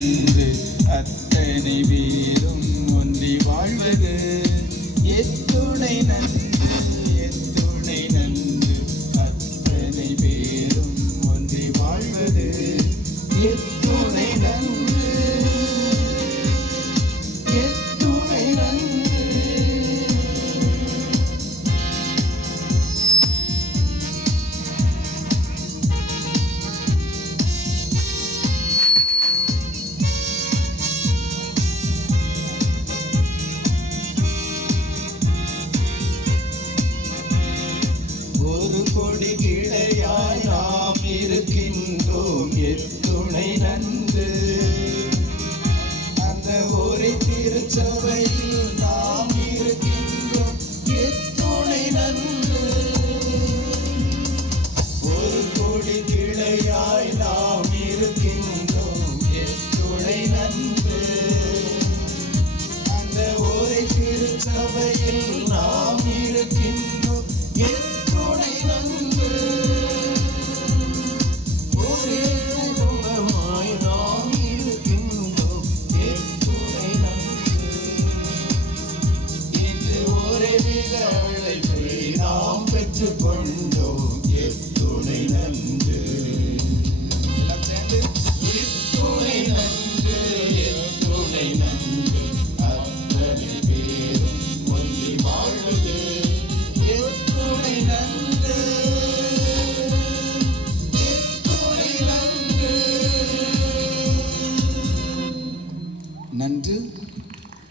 என்று அத்தனை பேரும் ஒன்றி வாழ்வது எத்துணை நன்று எத்துணை நன்று அத்தனை பேரும் ஒன்றி வாழ்வது எத்துணை நன்று எத்துணை நன்று. ஒரு கொடி கிளையாய் நாம் இருக்கின்றோம் எத்துணை நன்று. அந்த ஒரு திருச்சபையில் நாம் இருக்கின்றோம் எத்துணை நன்று. ஒரு கொடி கிளையாய் நாம் இருக்கின்றோம் எத்துணை நன்று. அந்த ஒரு திருச்சபையில் நாம் இருக்கின்றோம் எத்துணை நன்று. ஒரே குடும்பமாய் நாம் இருக்கின்றோம் எத்துணை நன்று. இன்று ஒரே வித அழைப்பை நாம் பெற்றுக்கொண்டோம் எத்துணை நன்று.